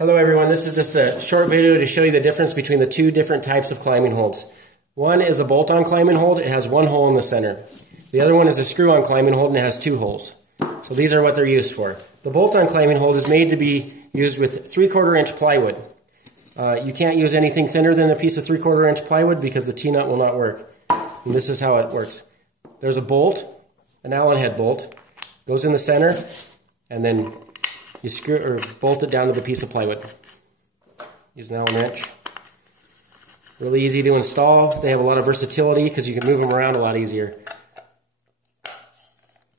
Hello everyone, this is just a short video to show you the difference between the two different types of climbing holds. One is a bolt-on climbing hold, it has one hole in the center. The other one is a screw-on climbing hold and it has two holes. So these are what they're used for. The bolt-on climbing hold is made to be used with 3/4 inch plywood. You can't use anything thinner than a piece of 3/4 inch plywood because the T-nut will not work. And this is how it works. There's a bolt, an Allen head bolt, goes in the center, and then you screw or bolt it down to the piece of plywood. Use an Allen wrench. Really easy to install. They have a lot of versatility because you can move them around a lot easier.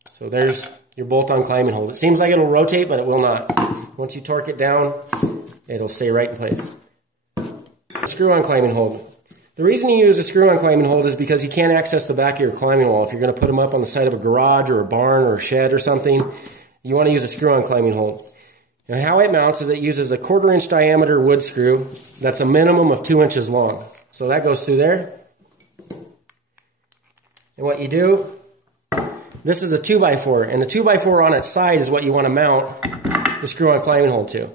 So there's your bolt-on climbing hold. It seems like it'll rotate, but it will not. Once you torque it down, it'll stay right in place. Screw-on climbing hold. The reason you use a screw-on climbing hold is because you can't access the back of your climbing wall. If you're going to put them up on the side of a garage or a barn or a shed or something, you want to use a screw-on climbing hold. And how it mounts is it uses a 1/4 inch diameter wood screw that's a minimum of 2 inches long. So that goes through there. And what you do, this is a 2x4, and the 2x4 on its side is what you want to mount the screw-on climbing hold to.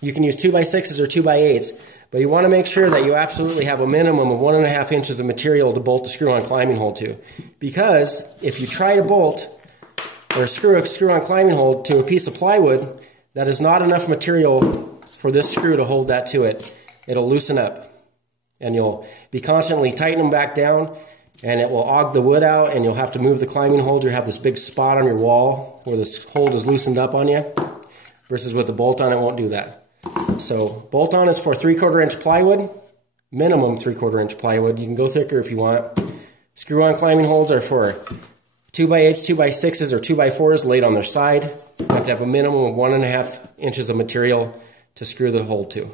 You can use 2x6s or 2x8s, but you want to make sure that you absolutely have a minimum of 1.5 inches of material to bolt the screw-on climbing hold to. Because if you try to bolt or screw a screw-on climbing hold to a piece of plywood, that is not enough material for this screw to hold that to it. It'll loosen up, and you'll be constantly tightening them back down, and it will og the wood out, and you'll have to move the climbing hold. You'll have this big spot on your wall where this hold is loosened up on you, versus with the bolt-on, it won't do that. So bolt-on is for 3/4 inch plywood, minimum 3/4 inch plywood. You can go thicker if you want. Screw-on climbing holds are for 2x8s, 2x6s, or 2x4s laid on their side. You have to have a minimum of 1.5 inches of material to screw the hold to.